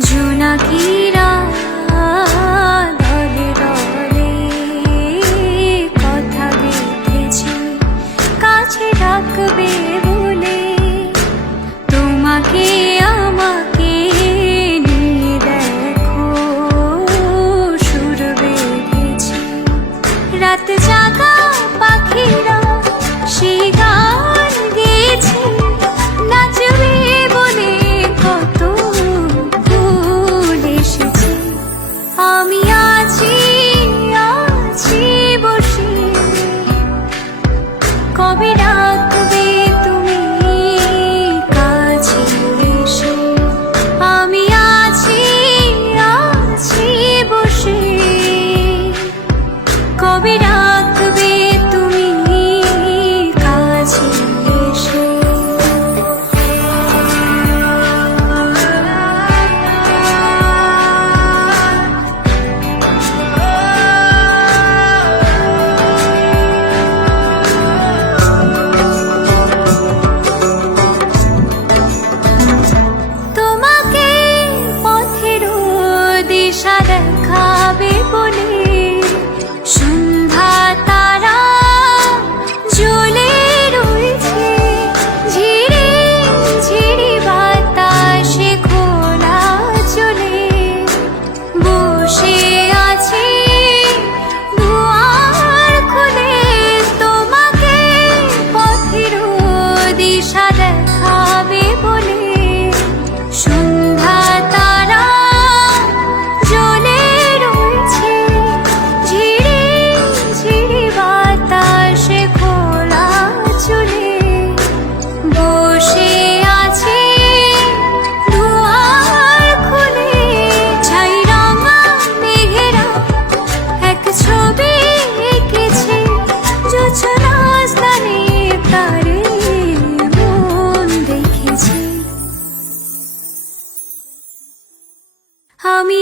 জোনাকিরা দলে দলে কথা গেঁথেছে কাছে ডাকবে বলে তোমাকে আমাকে নিয়ে দেখো রাত জাগা পাখিরা সেই Florida. আমি